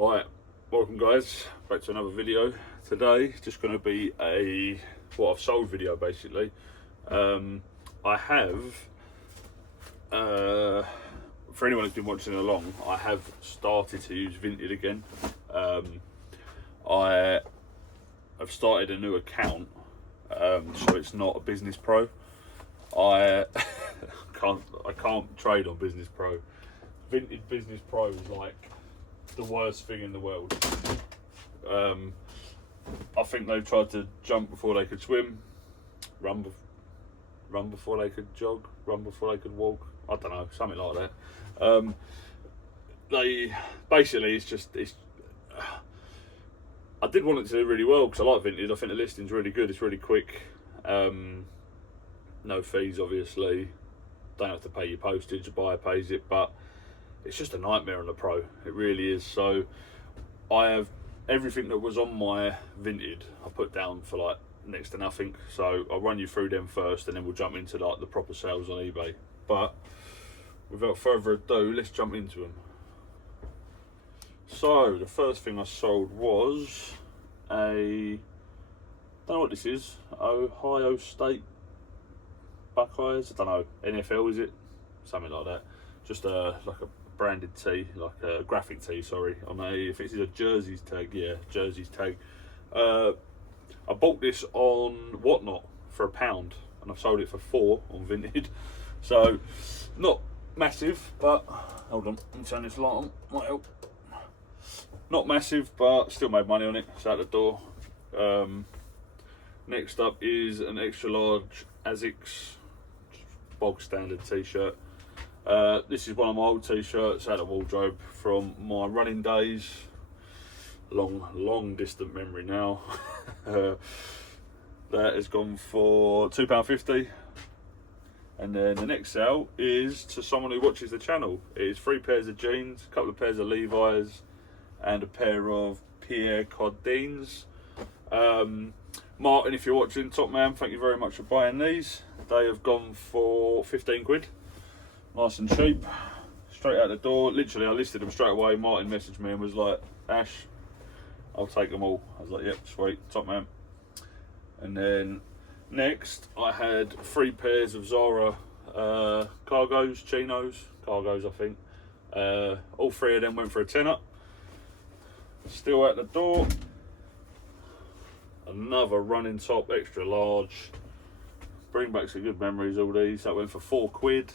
Right, welcome guys, back to another video. Today, just going to be a what I've sold video basically. I have, for anyone who's been watching along, I have started to use Vinted again. I have started a new account, so it's not a Business Pro. I can't trade on Business Pro. Vinted Business Pro is like the worst thing in the world. I think they tried to jump before they could swim, run before they could jog, run before they could walk. I don't know, something like that. They basically, I did want it to do really well because I like Vinted. I think the listing's really good. It's really quick. No fees, obviously. Don't have to pay your postage. The buyer pays it, but it's just a nightmare on the Pro. It really is. So I have everything that was on my Vinted I put down for like next to nothing. So I'll run you through them first, and then we'll jump into like the proper sales on eBay. But without further ado, let's jump into them. So the first thing I sold was I don't know what this is. Ohio State Buckeyes. I don't know. NFL is it? Something like that. Just like a branded tee, like a graphic tee, sorry, on if it's a jerseys tag, yeah, jerseys tag. I bought this on Whatnot for £1 and I've sold it for £4 on Vinted. So not massive, but hold on, let me turn this light on, might help. Not massive, but still made money on it. It's out the door. Next up is an extra large Asics bog standard t-shirt. This is one of my old t-shirts out of wardrobe from my running days. Long distant memory now. That has gone for £2.50. And then the next sale is to someone who watches the channel. It's 3 pairs of jeans, a couple of pairs of Levi's, and a pair of Pierre Cardins. Martin, if you're watching, top man, thank you very much for buying these. They have gone for 15 quid. Nice and cheap, straight out the door. Literally, I listed them straight away. Martin messaged me and was like, Ash, I'll take them all. I was like, yep, sweet, top man. And then next, I had 3 pairs of Zara cargos, chinos, cargos, I think. All 3 of them went for a tenner. Still at the door. Another running top, extra large. Bring back some good memories, all these. That went for 4 quid.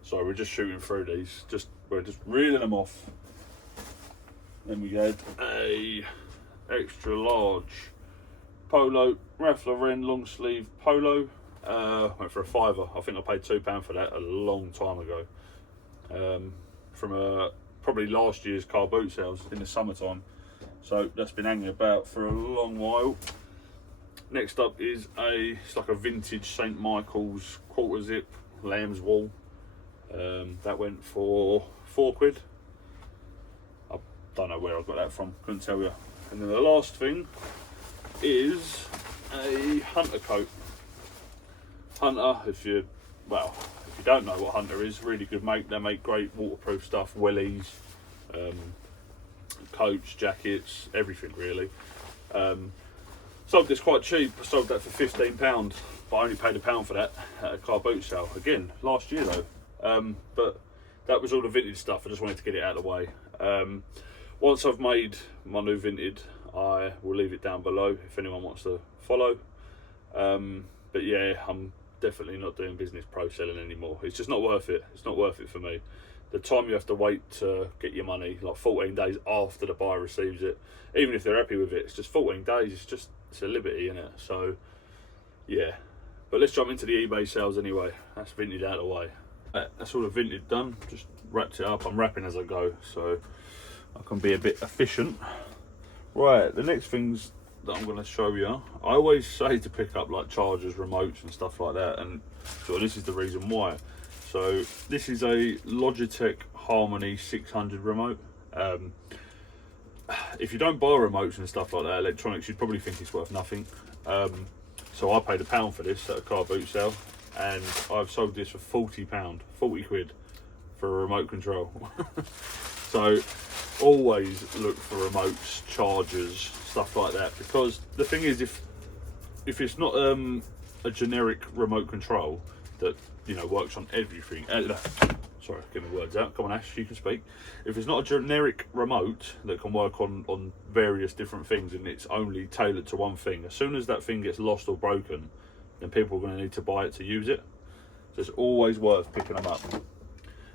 So we're just shooting through these. We're just reeling them off. Then we had a extra large polo, Ralph Lauren long sleeve polo. Went for a £5. I think I paid £2 for that a long time ago. From probably last year's car boot sales in the summertime. So that's been hanging about for a long while. Next up is it's like a vintage St. Michael's quarter zip lamb's wool. That went for 4 quid. I don't know where I got that from, couldn't tell you. And then the last thing is a Hunter coat. Hunter, if you don't know what Hunter is, really good mate. They make great waterproof stuff, wellies, coats, jackets, everything really. Sold this quite cheap. I sold that for £15, but I only paid £1 for that at a car boot sale. Again, last year though. But that was all the Vinted stuff. I just wanted to get it out of the way. Once I've made my new Vinted, I will leave it down below if anyone wants to follow. But yeah, I'm definitely not doing Business Pro selling anymore. It's just not worth it. It's not worth it for me. The time you have to wait to get your money, like 14 days after the buyer receives it, even if they're happy with it, it's just 14 days. It's a liberty, isn't it? So yeah, but let's jump into the eBay sales anyway. That's Vinted out of the way. That's all the Vinted done. Just wrapped it up. I'm wrapping as I go, so I can be a bit efficient. Right, the next things that I'm going to show you, I always say to pick up like chargers, remotes and stuff like that, and so this is the reason why. So this is a Logitech Harmony 600 remote. If you don't buy remotes and stuff like that, electronics, you'd probably think it's worth nothing. So I paid £1 for this at a car boot sale, and I've sold this for £40, 40 quid for a remote control. So always look for remotes, chargers, stuff like that, because the thing is, if it's not a generic remote control that works on everything, sorry, get my words out, come on Ash, you can speak. If it's not a generic remote that can work on various different things and it's only tailored to one thing, as soon as that thing gets lost or broken, then people are going to need to buy it to use it. So it's always worth picking them up.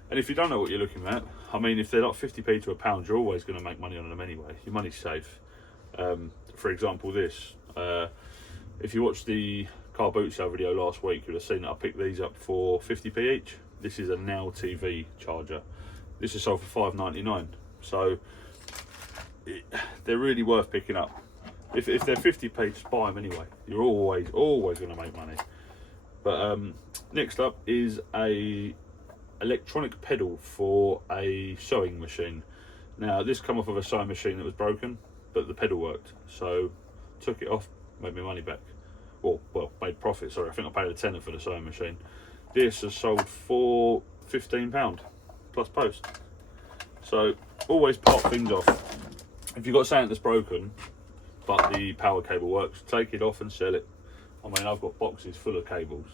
And if you don't know what you're looking at, I mean, if they're like 50p to £1, you're always going to make money on them anyway. Your money's safe. For example, this. If you watched the car boot sale video last week, you'll have seen that I picked these up for 50p each. This is a Now TV charger. This is sold for £5.99. So they're really worth picking up. If they're 50p, just buy them anyway. You're always going to make money. But next up is a electronic pedal for a sewing machine. Now this come off of a sewing machine that was broken, but the pedal worked, so took it off, made my money back. Well, made profit, sorry. I think I paid a tenner for the sewing machine. This has sold for £15 plus post. So always pop things off. If you've got something that's broken but the power cable works, take it off and sell it. I mean, I've got boxes full of cables.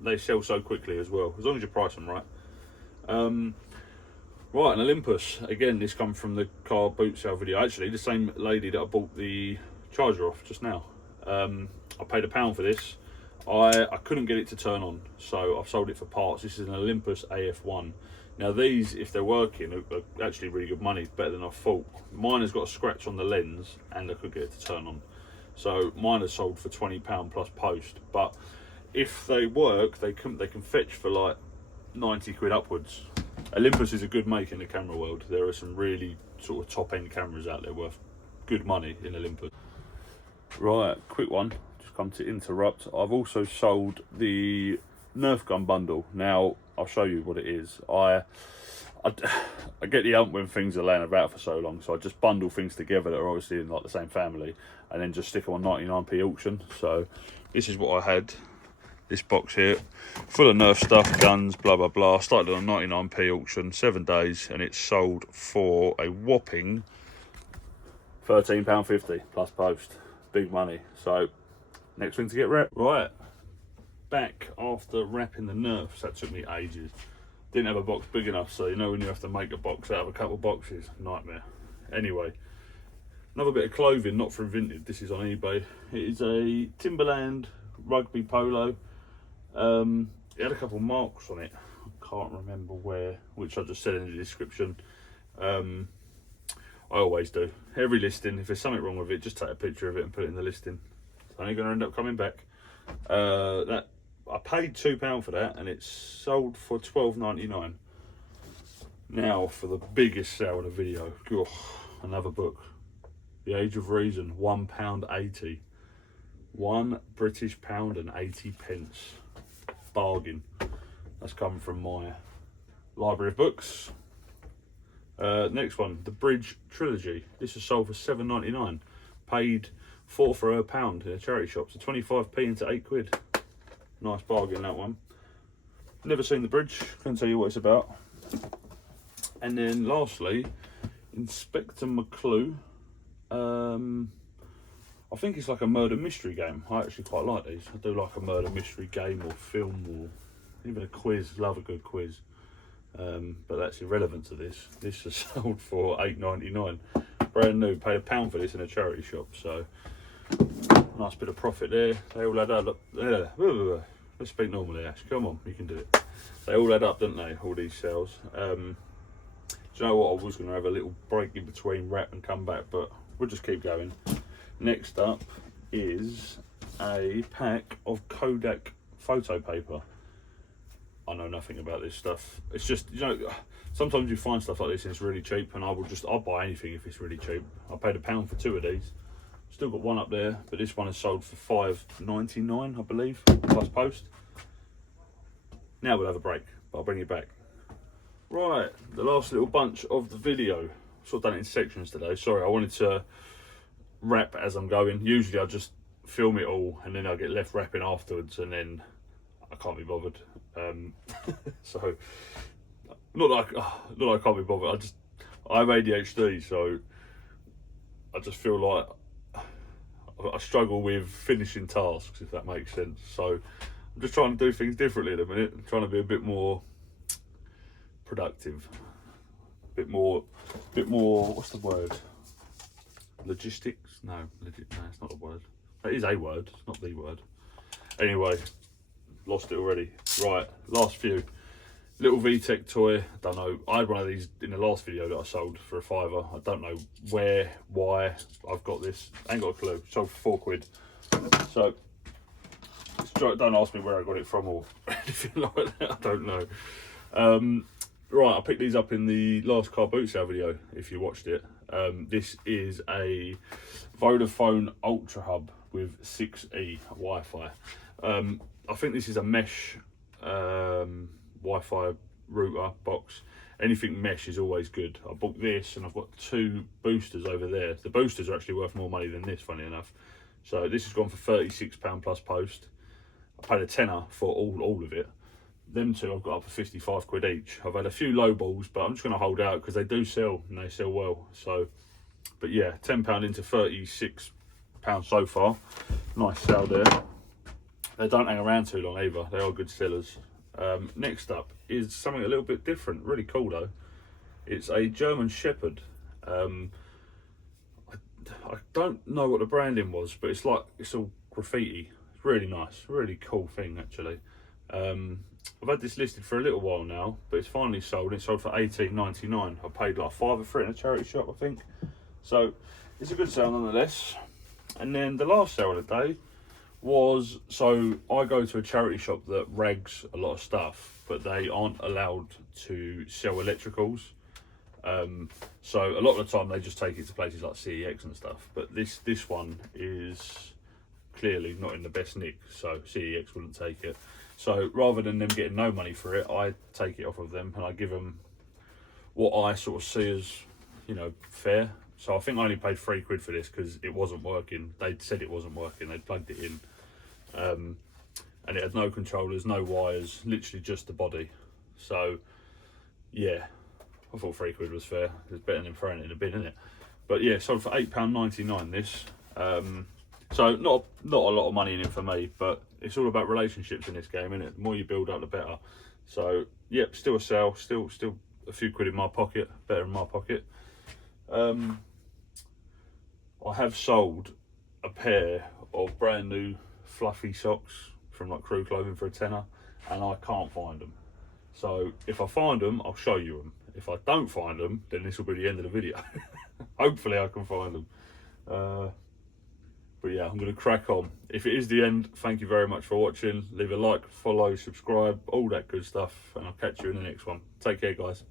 They sell so quickly as well, as long as you price them right. Right, an Olympus. Again, this comes from the car boot sale video. Actually, the same lady that I bought the charger off just now. I paid £1 for this. I couldn't get it to turn on, so I've sold it for parts. This is an Olympus AF1. Now these, if they're working, are actually really good money, better than I thought. Mine has got a scratch on the lens and I could get it to turn on. So mine is sold for £20 plus post, but if they work, they can fetch for like 90 quid upwards. Olympus is a good make in the camera world. There are some really sort of top end cameras out there worth good money in Olympus. Right, quick one, just come to interrupt. I've also sold the Nerf gun bundle. Now I'll show you what it is. I get the ump when things are laying about for so long, so I just bundle things together that are obviously in like the same family and then just stick them on 99p auction. So this is what I had, this box here, full of Nerf stuff, guns, blah blah blah. Started on 99p auction, 7 days, and it's sold for a whopping £13.50 plus post. Big money. So next thing to get wrapped. Right, back after wrapping the Nerfs. That took me ages. Didn't have a box big enough, so you know when you have to make a box out of a couple of boxes, nightmare. Anyway, another bit of clothing, not from Vinted. This is on eBay. It is a Timberland rugby polo. It had a couple of marks on it. I can't remember where, which I just said in the description. I always do. Every listing, if there's something wrong with it, just take a picture of it and put it in the listing. It's only going to end up coming back. That I paid £2 for that, and it's sold for £12.99. Now for the biggest sale of the video. Another book, The Age of Reason, £1.80. £1 and 80 pence. Bargain. That's coming from my library of books. Next one, The Bridge Trilogy. This is sold for £7.99. Paid £4 for £1 in a charity shop, so 25p into 8 quid. Nice bargain, that one. Never seen The Bridge, couldn't tell you what it's about. And then lastly, Inspector McClue. I think it's like a murder mystery game. I actually quite like these. I do like a murder mystery game or film or even a quiz. Love a good quiz. But that's irrelevant to this. This is sold for £8.99. Brand new. Paid £1 for this in a charity shop. So nice bit of profit there. They all add up. Let's speak normally, Ash. Come on, you can do it. They all add up, don't they? All these sales. Do you know what? I was going to have a little break in between wrap and come back, but we'll just keep going. Next up is a pack of Kodak photo paper. I know nothing about this stuff. It's just, you know, sometimes you find stuff like this and it's really cheap, and I'll buy anything if it's really cheap. I paid £1 for 2 of these. Still got one up there, but this one is sold for £5.99, I believe, plus post. Now we'll have a break, but I'll bring you back. Right, the last little bunch of the video. Sort of done it in sections today. Sorry, I wanted to wrap as I'm going. Usually I just film it all and then I get left wrapping afterwards, and then I can't be bothered. So not that I can't be bothered. I have ADHD, so I just feel like I struggle with finishing tasks, if that makes sense. So I'm just trying to do things differently at the minute. I'm trying to be a bit more productive, a bit more. What's the word? Logistics? No, no, it's not a word. It is a word. It's not the word. Anyway, lost it already. Right, last few. Little VTech toy. I don't know. I had one of these in the last video that I sold for $5. I don't know why I've got this. I ain't got a clue. Sold for £4. So don't ask me where I got it from or anything like that. I don't know. Right, I picked these up in the last car boot sale video, if you watched it. This is a Vodafone Ultra Hub with 6E Wi-Fi. I think this is a mesh Wi-Fi router box. Anything mesh is always good. I bought this and I've got 2 boosters over there. The boosters are actually worth more money than this, funny enough. So this has gone for £36 plus post. I paid a tenner for all of it. Them 2 I've got up for £55 each. I've had a few low balls, but I'm just going to hold out because they do sell and they sell well. So, but yeah, £10 into £36 so far. Nice sale there. They don't hang around too long either. They are good sellers. Next up is something a little bit different. Really cool though. It's a German Shepherd. I don't know what the branding was, but it's all graffiti. It's really nice. Really cool thing actually. I've had this listed for a little while now, but it's finally sold. It's sold for $18.99. I paid like £5 for it in a charity shop, I think. So it's a good sale nonetheless. And then the last sale of the day was, so I go to a charity shop that rags a lot of stuff, but they aren't allowed to sell electricals. So a lot of the time they just take it to places like CEX and stuff. But this one is clearly not in the best nick, so CEX wouldn't take it. So rather than them getting no money for it, I take it off of them and I give them what I sort of see as, you know, fair. So I think I only paid £3 for this because it wasn't working. They'd said it wasn't working. They'd plugged it in. And it had no controllers, no wires, literally just the body. So yeah, I thought £3 was fair. It's better than throwing it in a bin, isn't it? But yeah, sold for £8.99 this. So not a lot of money in it for me, but it's all about relationships in this game, isn't it? The more you build up, the better. So yep, still a sale, still a few quid in my pocket, better in my pocket. I have sold a pair of brand new fluffy socks from like Crew Clothing for a tenner, and I can't find them. So if I find them, I'll show you them. If I don't find them, then this will be the end of the video. Hopefully I can find them. But yeah, I'm going to crack on. If it is the end, thank you very much for watching. Leave a like, follow, subscribe, all that good stuff, and I'll catch you in the next one. Take care, guys.